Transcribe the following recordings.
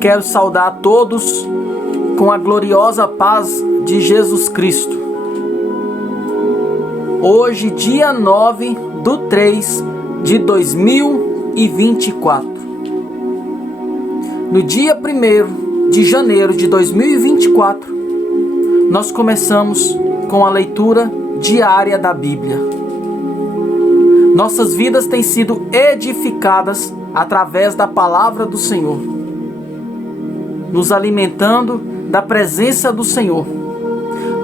Quero saudar a todos com a gloriosa paz de Jesus Cristo. Hoje, dia 9/3/2024. No dia 1º de janeiro de 2024, nós começamos com a leitura diária da Bíblia. Nossas vidas têm sido edificadas através da palavra do Senhor, nos alimentando da presença do Senhor,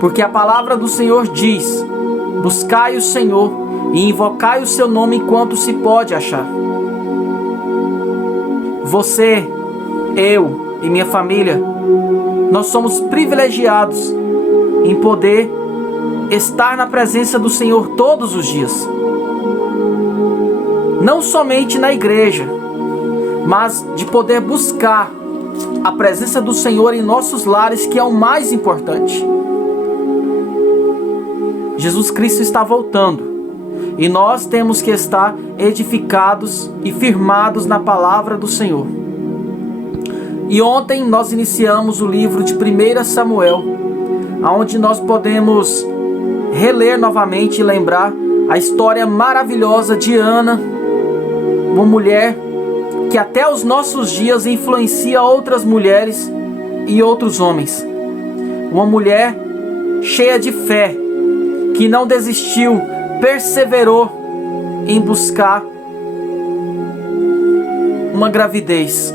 porque a palavra do Senhor diz: buscai o Senhor e invocai o seu nome enquanto se pode achar. Você, eu e minha família, nós somos privilegiados em poder estar na presença do Senhor todos os dias. Não somente na igreja, mas de poder buscar a presença do Senhor em nossos lares, que é o mais importante. Jesus Cristo está voltando e nós temos que estar edificados e firmados na palavra do Senhor. E ontem nós iniciamos o livro de 1 Samuel, onde nós podemos reler novamente e lembrar a história maravilhosa de Ana, uma mulher que até os nossos dias influencia outras mulheres e outros homens. Uma mulher cheia de fé, que não desistiu, perseverou em buscar uma gravidez.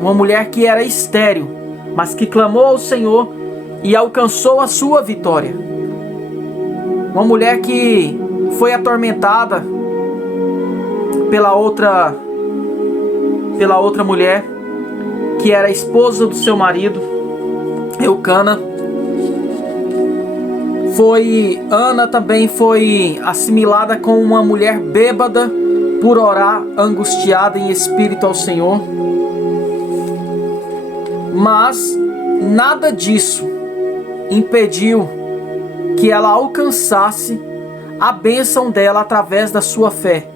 Uma mulher que era estéril, mas que clamou ao Senhor e alcançou a sua vitória. Uma mulher que foi atormentada pela outra mulher, que era a esposa do seu marido, Eucana. Ana também foi assimilada com uma mulher bêbada por orar angustiada em espírito ao Senhor. Mas nada disso impediu que ela alcançasse a bênção dela através da sua fé,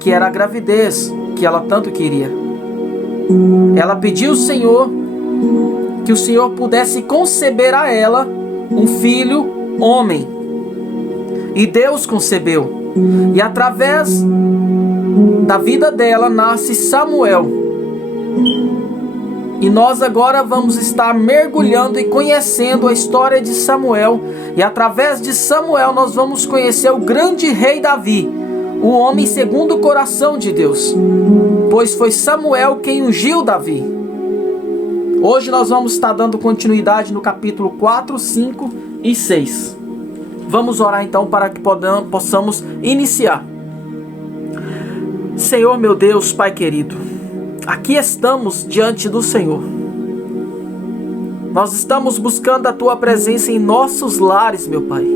que era a gravidez que ela tanto queria. Ela pediu ao Senhor que o Senhor pudesse conceber a ela um filho homem. E Deus concebeu. E através da vida dela nasce Samuel. E nós agora vamos estar mergulhando e conhecendo a história de Samuel. E através de Samuel nós vamos conhecer o grande rei Davi, o homem segundo o coração de Deus, pois foi Samuel quem ungiu Davi. Hoje nós vamos estar dando continuidade no capítulo 4, 5 e 6. Vamos orar então para que possamos iniciar. Senhor meu Deus, Pai querido, aqui estamos diante do Senhor. Nós estamos buscando a Tua presença em nossos lares, meu Pai.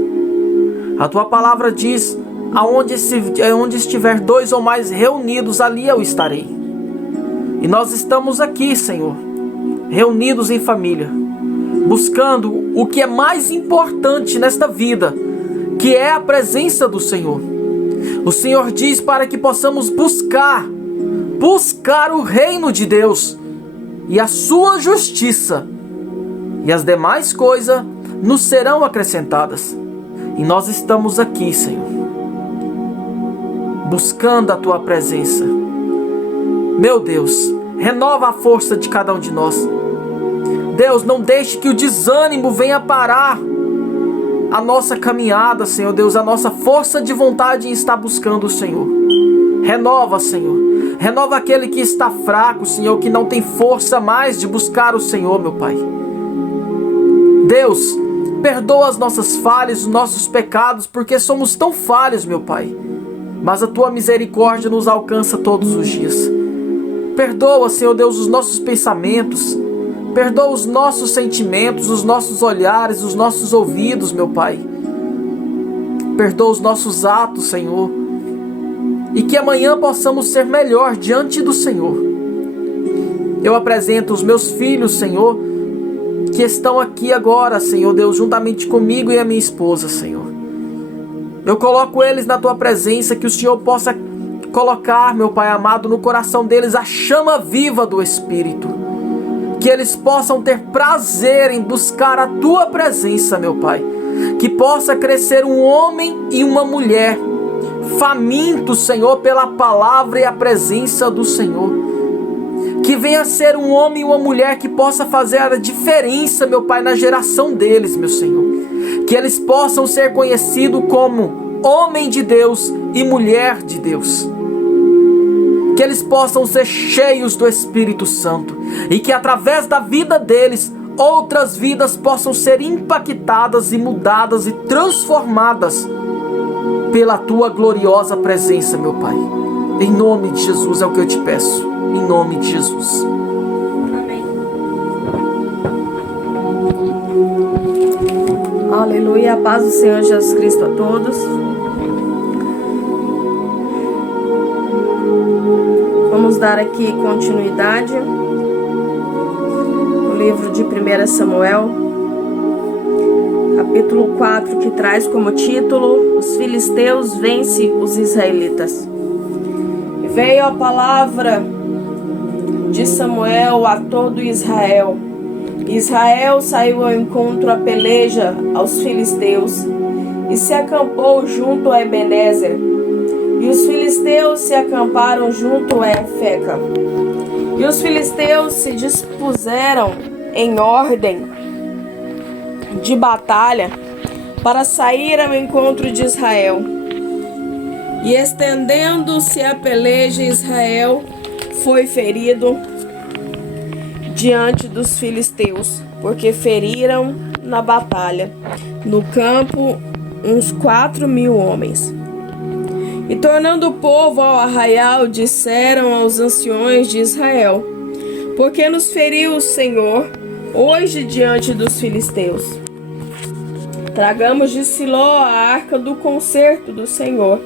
A Tua palavra diz: aonde estiver 2 ou mais reunidos, ali eu estarei. E nós estamos aqui, Senhor, reunidos em família, buscando o que é mais importante nesta vida, que é a presença do Senhor. O Senhor diz para que possamos buscar o reino de Deus e a sua justiça, e as demais coisas nos serão acrescentadas. E nós estamos aqui, Senhor, buscando a Tua presença. Meu Deus, renova a força de cada um de nós. Deus, não deixe que o desânimo venha parar a nossa caminhada, Senhor Deus, a nossa força de vontade em estar buscando o Senhor. Renova, Senhor. Renova aquele que está fraco, Senhor, que não tem força mais de buscar o Senhor, meu Pai. Deus, perdoa as nossas falhas, os nossos pecados, porque somos tão falhos, meu Pai. Mas a Tua misericórdia nos alcança todos os dias. Perdoa, Senhor Deus, os nossos pensamentos. Perdoa os nossos sentimentos, os nossos olhares, os nossos ouvidos, meu Pai. Perdoa os nossos atos, Senhor. E que amanhã possamos ser melhor diante do Senhor. Eu apresento os meus filhos, Senhor, que estão aqui agora, Senhor Deus, juntamente comigo e a minha esposa, Senhor. Eu coloco eles na Tua presença, que o Senhor possa colocar, meu Pai amado, no coração deles a chama viva do Espírito. que eles possam ter prazer em buscar a tua presença, meu Pai. Que possa crescer um homem e uma mulher famintos, Senhor, pela palavra e a presença do Senhor. Que venha ser um homem e uma mulher que possa fazer a diferença, meu Pai, na geração deles, meu Senhor. Que eles possam ser conhecidos como homem de Deus e mulher de Deus. Que eles possam ser cheios do Espírito Santo e que através da vida deles, outras vidas possam ser impactadas e mudadas e transformadas pela tua gloriosa presença, meu Pai. Em nome de Jesus é o que eu te peço. Em nome de Jesus. Amém. Aleluia. A paz do Senhor Jesus Cristo a todos. Vamos dar aqui continuidade no livro de 1 Samuel, capítulo 4, que traz como título: Os filisteus vencem os israelitas. E veio a palavra de Samuel a todo Israel. Israel saiu ao encontro à peleja aos filisteus e se acampou junto a Ebenezer. E os filisteus se acamparam junto a Efeca. E os filisteus se dispuseram em ordem de batalha para sair ao encontro de Israel. E estendendo-se a peleja, Israel foi ferido diante dos filisteus, porque feriram na batalha, no campo, uns 4.000 homens. E tornando o povo ao arraial, disseram aos anciões de Israel: por que nos feriu o Senhor hoje diante dos filisteus? Tragamos de Siló a arca do concerto do Senhor,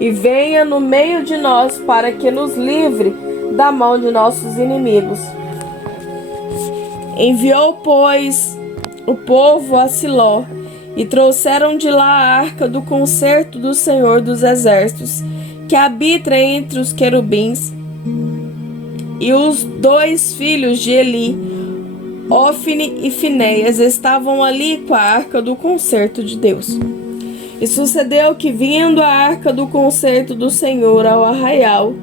e venha no meio de nós, para que nos livre da mão de nossos inimigos. Enviou, pois, o povo a Siló, e trouxeram de lá a arca do concerto do Senhor dos Exércitos, que habita entre os querubins. E os 2 filhos de Eli, Ofni e Finéias, estavam ali com a arca do concerto de Deus. E sucedeu que, vindo a arca do concerto do Senhor ao arraial,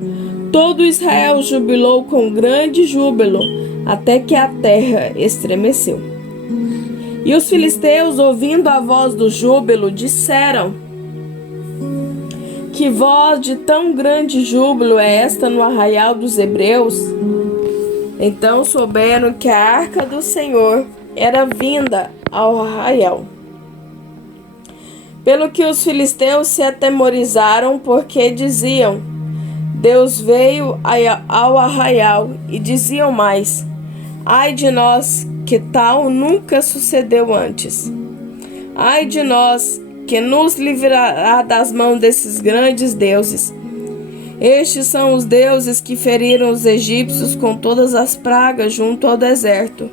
todo Israel jubilou com grande júbilo, até que a terra estremeceu. E os filisteus, ouvindo a voz do júbilo, disseram: que voz de tão grande júbilo é esta no arraial dos hebreus? Então souberam que a arca do Senhor era vinda ao arraial. Pelo que os filisteus se atemorizaram, porque diziam: Deus veio ao arraial, e diziam mais: ai de nós, que tal nunca sucedeu antes. Ai de nós, que nos livrará das mãos desses grandes deuses. Estes são os deuses que feriram os egípcios com todas as pragas junto ao deserto.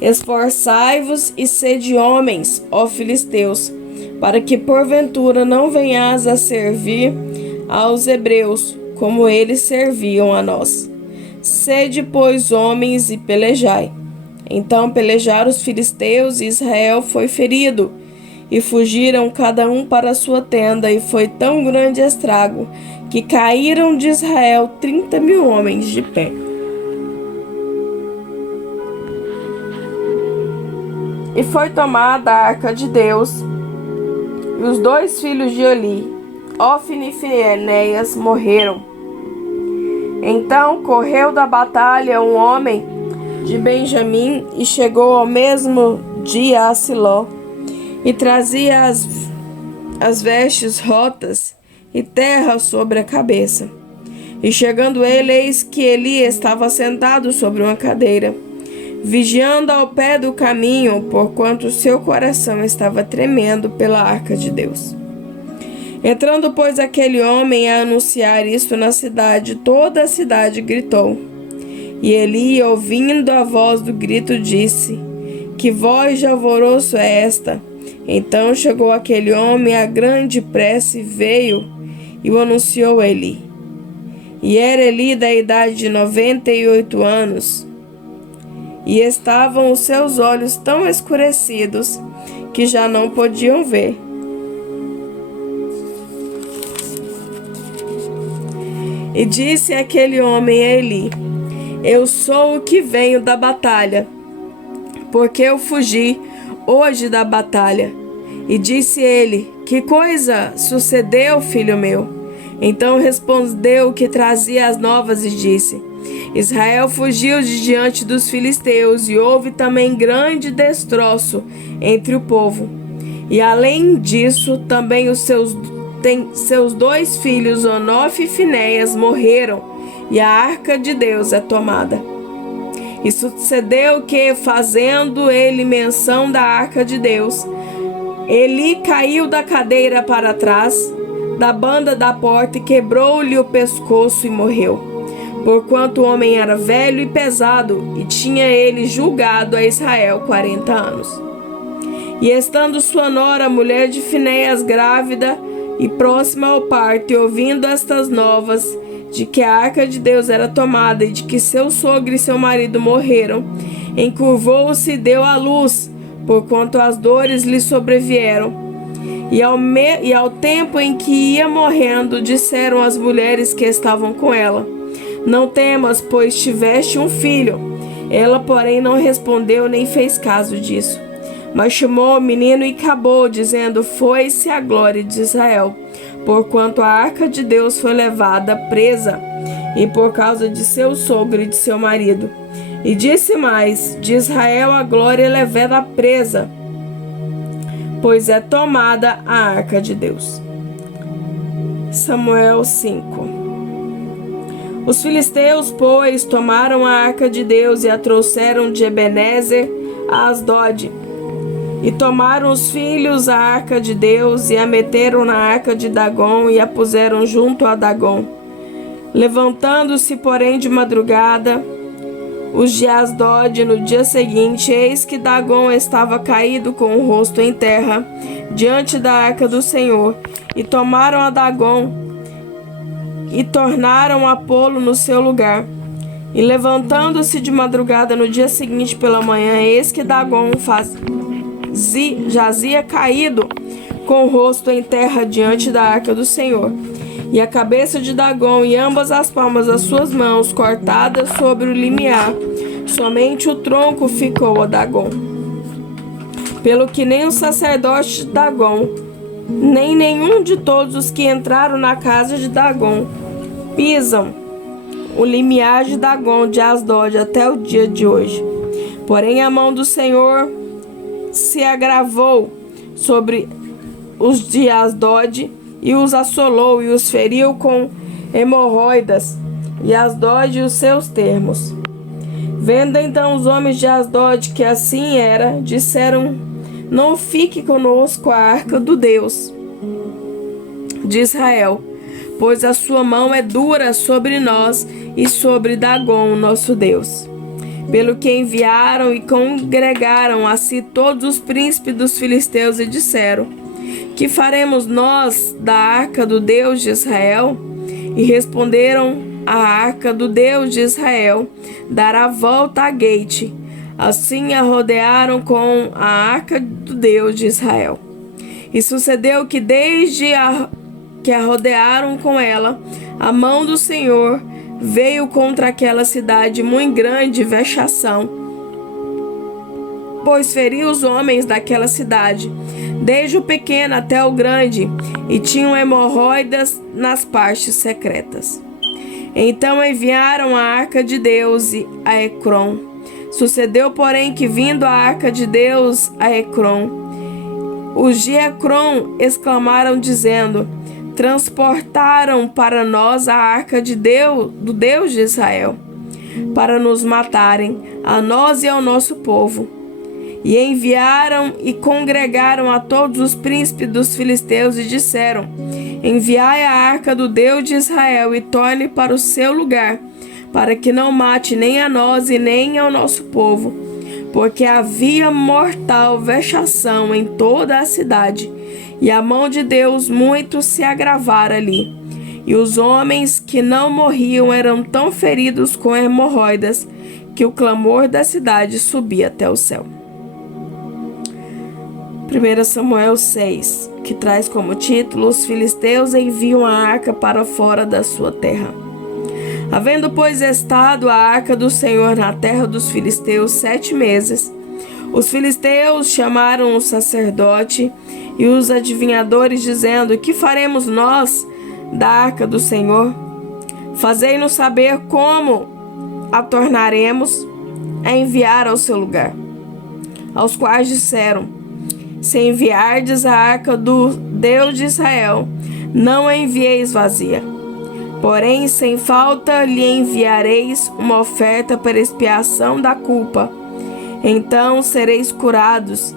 Esforçai-vos e sede homens, ó filisteus, para que porventura não venhas a servir aos hebreus, como eles serviam a nós. Sede, pois, homens e pelejai. Então pelejaram os filisteus, e Israel foi ferido, e fugiram cada um para a sua tenda, e foi tão grande estrago, que caíram de Israel 30.000 homens de pé. E foi tomada a arca de Deus, e os 2 filhos de Eli, Ofni e Finéias, morreram. Então correu da batalha um homem de Benjamim, e chegou ao mesmo dia a Siló, e trazia as vestes rotas e terra sobre a cabeça. E chegando ele, eis que Eli estava sentado sobre uma cadeira, vigiando ao pé do caminho, porquanto seu coração estava tremendo pela arca de Deus. Entrando, pois, aquele homem a anunciar isto na cidade, toda a cidade gritou. E Eli, ouvindo a voz do grito, disse: que voz de alvoroço é esta? Então chegou aquele homem a grande pressa, e veio e o anunciou a Eli. E era Eli da idade de 98 anos. e estavam os seus olhos tão escurecidos que já não podiam ver. E disse aquele homem a Eli: Eu sou o que venho da batalha, porque eu fugi hoje da batalha. E disse ele: Que coisa sucedeu, filho meu? Então respondeu o que trazia as novas e disse: Israel fugiu de diante dos filisteus, e houve também grande destroço entre o povo. E além disso, também os seus 2 filhos, Onofe e Finéias, morreram, e a arca de Deus é tomada. E sucedeu que, fazendo ele menção da arca de Deus, Eli caiu da cadeira para trás, da banda da porta, e quebrou-lhe o pescoço e morreu. Porquanto o homem era velho e pesado, e tinha ele julgado a Israel 40 anos. E estando sua nora, mulher de Finéias, grávida e próxima ao parto, e ouvindo estas novas, de que a arca de Deus era tomada, e de que seu sogro e seu marido morreram, encurvou-se e deu à luz, porquanto as dores lhe sobrevieram. E ao tempo em que ia morrendo, disseram as mulheres que estavam com ela: Não temas, pois tiveste um filho. Ela, porém, não respondeu nem fez caso disso. Mas chamou o menino e acabou, dizendo: Foi-se a glória de Israel, porquanto a arca de Deus foi levada presa, e por causa de seu sogro e de seu marido. E disse mais: De Israel a glória é levada presa, pois é tomada a arca de Deus. Samuel 5. Os filisteus, pois, tomaram a arca de Deus e a trouxeram de Ebenezer a Asdod. E tomaram os filhos a arca de Deus e a meteram na arca de Dagom e a puseram junto a Dagom. Levantando-se, porém, de madrugada, os de Asdod, no dia seguinte, eis que Dagom estava caído com o rosto em terra, diante da arca do Senhor. E tomaram a Dagom e tornaram a pô-lo no seu lugar. E levantando-se de madrugada no dia seguinte pela manhã, eis que Dagom jazia caído com o rosto em terra diante da arca do Senhor. E a cabeça de Dagom e ambas as palmas das suas mãos cortadas sobre o limiar, somente o tronco ficou a Dagom. Pelo que nem o sacerdote de Dagom, nem nenhum de todos os que entraram na casa de Dagom pisam o limiar de Dagom de Asdod até o dia de hoje. Porém a mão do Senhor se agravou sobre os de Asdod e os assolou e os feriu com hemorroidas, e Asdod e os seus termos. Vendo então os homens de Asdod que assim era, disseram: Não fique conosco a arca do Deus de Israel, pois a sua mão é dura sobre nós e sobre Dagom, nosso Deus. Pelo que enviaram e congregaram a si todos os príncipes dos filisteus e disseram: Que faremos nós da arca do Deus de Israel? E responderam: A arca do Deus de Israel dará volta a Gate. Assim a rodearam com a arca do Deus de Israel. E sucedeu que desde que a rodearam com ela, a mão do Senhor veio contra aquela cidade muito grande vexação, pois feriu os homens daquela cidade, desde o pequeno até o grande, e tinham hemorroidas nas partes secretas. Então enviaram a arca de Deus a Ecrom. Sucedeu, porém, que vindo a arca de Deus a Ecrom, os de Ecrom exclamaram, dizendo: Transportaram para nós a arca de Deus, do Deus de Israel, para nos matarem, a nós e ao nosso povo. E enviaram e congregaram a todos os príncipes dos filisteus e disseram: Enviai a arca do Deus de Israel e torne para o seu lugar, para que não mate nem a nós e nem ao nosso povo, porque havia mortal vexação em toda a cidade, e a mão de Deus muito se agravara ali. e os homens que não morriam eram tão feridos com hemorroidas que o clamor da cidade subia até o céu. 1 Samuel 6, que traz como título: Os filisteus enviam a arca para fora da sua terra. Havendo, pois, estado a arca do Senhor na terra dos filisteus 7 meses, os filisteus chamaram o sacerdote e os adivinhadores, dizendo: Que faremos nós da arca do Senhor? Fazei-nos saber como a tornaremos a enviar ao seu lugar. Aos quais disseram: Se enviardes a arca do Deus de Israel, não a envieis vazia. Porém, sem falta lhe enviareis uma oferta para expiação da culpa. Então sereis curados,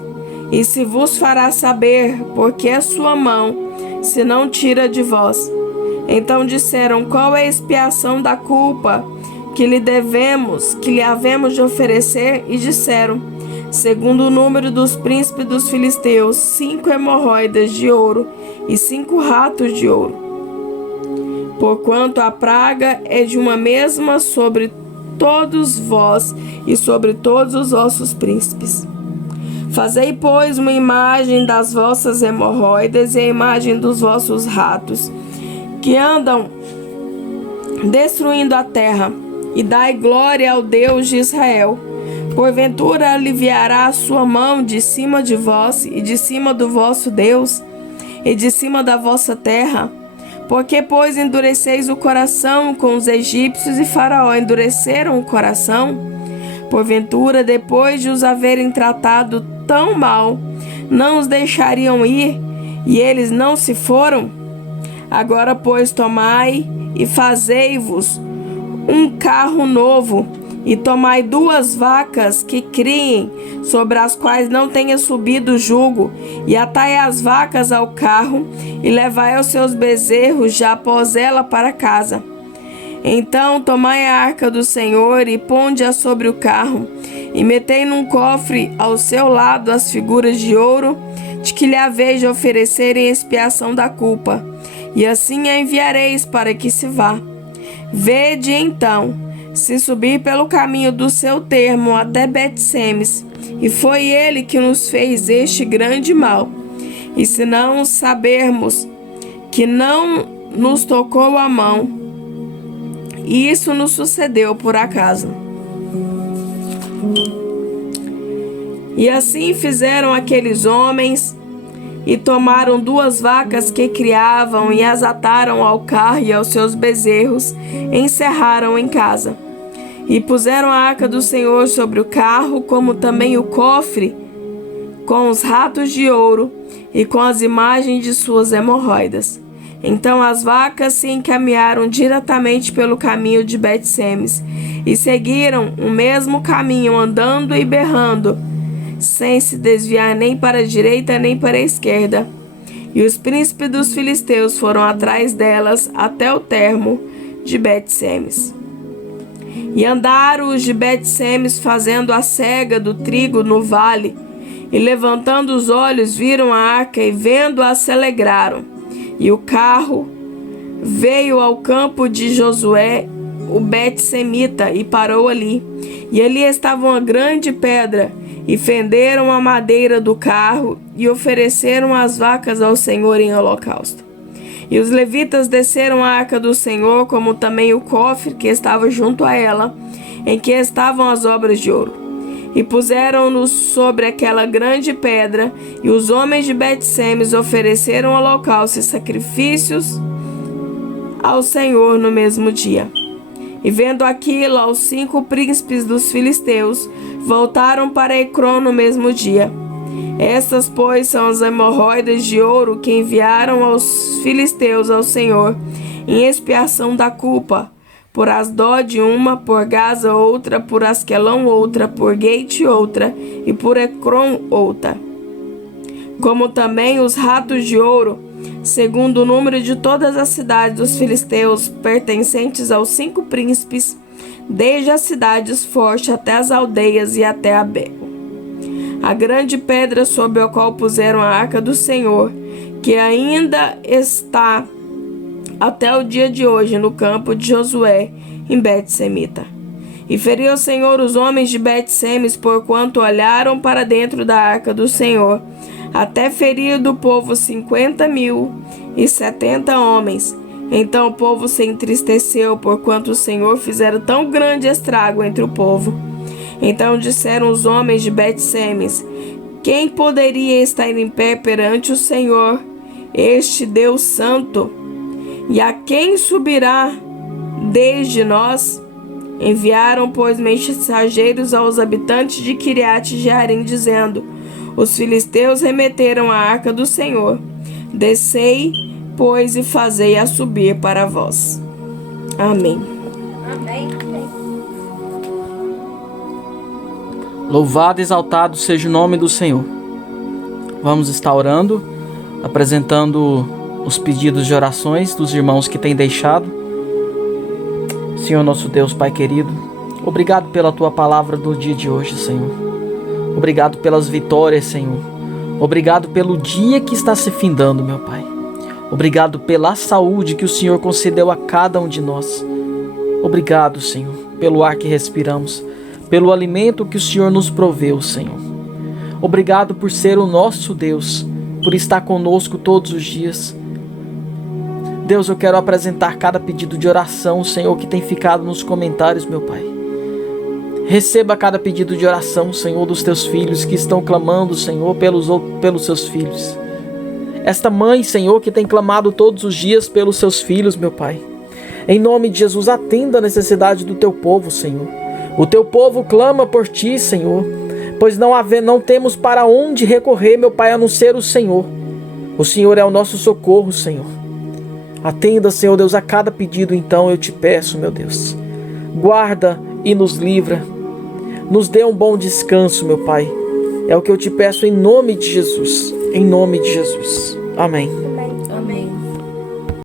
e se vos fará saber, porque a sua mão se não tira de vós. Então disseram: Qual é a expiação da culpa que lhe havemos de oferecer? E disseram: Segundo o número dos príncipes dos filisteus, 5 hemorroidas de ouro e 5 ratos de ouro. Porquanto a praga é de uma mesma sobre todos vós e sobre todos os vossos príncipes. Fazei, pois, uma imagem das vossas hemorroidas e a imagem dos vossos ratos, que andam destruindo a terra, e dai glória ao Deus de Israel. Porventura aliviará a sua mão de cima de vós e de cima do vosso Deus e de cima da vossa terra? Porque, pois, endureceis o coração com os egípcios, e Faraó endureceram o coração? Porventura, depois de os haverem tratado tão mal, não os deixariam ir, e eles não se foram? Agora, pois, tomai e fazei-vos um carro novo, e tomai 2 vacas que criem, sobre as quais não tenha subido o jugo, e atai as vacas ao carro, e levai os seus bezerros já após ela para casa. Então tomai a arca do Senhor, e ponde-a sobre o carro, e metei num cofre ao seu lado as figuras de ouro, de que lhe haveis de oferecer em expiação da culpa, e assim a enviareis para que se vá. Vede então, se subir pelo caminho do seu termo até Bet-Semes, e foi ele que nos fez este grande mal. E se não sabermos que não nos tocou a mão, e isso nos sucedeu por acaso. E assim fizeram aqueles homens, e tomaram 2 vacas que criavam, e as ataram ao carro e aos seus bezerros, e encerraram em casa. E puseram a arca do Senhor sobre o carro, como também o cofre, com os ratos de ouro e com as imagens de suas hemorroidas. Então as vacas se encaminharam diretamente pelo caminho de Bet-Semes, e seguiram o mesmo caminho, andando e berrando, sem se desviar nem para a direita nem para a esquerda. E os príncipes dos filisteus foram atrás delas até o termo de Bet-Semes. E andaram os de Bet-Semes fazendo a cega do trigo no vale, e levantando os olhos viram a arca, e vendo-a se alegraram. E o carro veio ao campo de Josué, o Bet-Semita, e parou ali. E ali estava uma grande pedra, e fenderam a madeira do carro, e ofereceram as vacas ao Senhor em holocausto. E os levitas desceram a arca do Senhor, como também o cofre que estava junto a ela, em que estavam as obras de ouro. E puseram-nos sobre aquela grande pedra, e os homens de Bet-Semes ofereceram holocausto e sacrifícios ao Senhor no mesmo dia. E vendo aquilo, aos 5 príncipes dos filisteus voltaram para Ecrón no mesmo dia. Estas, pois, são as hemorroidas de ouro que enviaram aos filisteus ao Senhor em expiação da culpa, por Asdod uma, por Gaza outra, por Asquelão outra, por Gate outra, e por Ecrón outra. Como também os ratos de ouro, segundo o número de todas as cidades dos filisteus, pertencentes aos 5 príncipes, desde as cidades fortes até as aldeias e até Abel. A grande pedra sobre a qual puseram a arca do Senhor, que ainda está até o dia de hoje no campo de Josué, em Bet-Semita. E feriu o Senhor os homens de Bet-Semes, porquanto olharam para dentro da arca do Senhor, até ferir do povo 50.070 homens. Então o povo se entristeceu, porquanto o Senhor fizera tão grande estrago entre o povo. Então disseram os homens de Bet-Semes: quem poderia estar em pé perante o Senhor, este Deus Santo? E a quem subirá desde nós? Enviaram, pois, mensageiros aos habitantes de Quiriate-Jearim, dizendo: os filisteus remeteram a arca do Senhor. Descei, pois, e fazei-a subir para vós. Amém. Amém. Louvado e exaltado seja o nome do Senhor. Vamos estar orando, apresentando os pedidos de orações dos irmãos que têm deixado. Senhor nosso Deus, Pai querido, obrigado pela Tua palavra no dia de hoje, Senhor. Obrigado pelas vitórias, Senhor. Obrigado pelo dia que está se findando, meu Pai. Obrigado pela saúde que o Senhor concedeu a cada um de nós. Obrigado, Senhor, pelo ar que respiramos, pelo alimento que o Senhor nos proveu, Senhor. Obrigado por ser o nosso Deus, por estar conosco todos os dias. Deus, eu quero apresentar cada pedido de oração, Senhor, que tem ficado nos comentários, meu Pai. Receba cada pedido de oração, Senhor, dos teus filhos que estão clamando, Senhor, pelos seus filhos. Esta mãe, Senhor, que tem clamado todos os dias pelos seus filhos, meu Pai. Em nome de Jesus, atenda a necessidade do teu povo, Senhor. O teu povo clama por ti, Senhor, pois não temos para onde recorrer, meu Pai, a não ser o Senhor. O Senhor é o nosso socorro, Senhor. Atenda, Senhor Deus, a cada pedido, então, eu te peço, meu Deus. Guarda e nos livra. Nos dê um bom descanso, meu Pai. É o que eu te peço em nome de Jesus. Em nome de Jesus. Amém.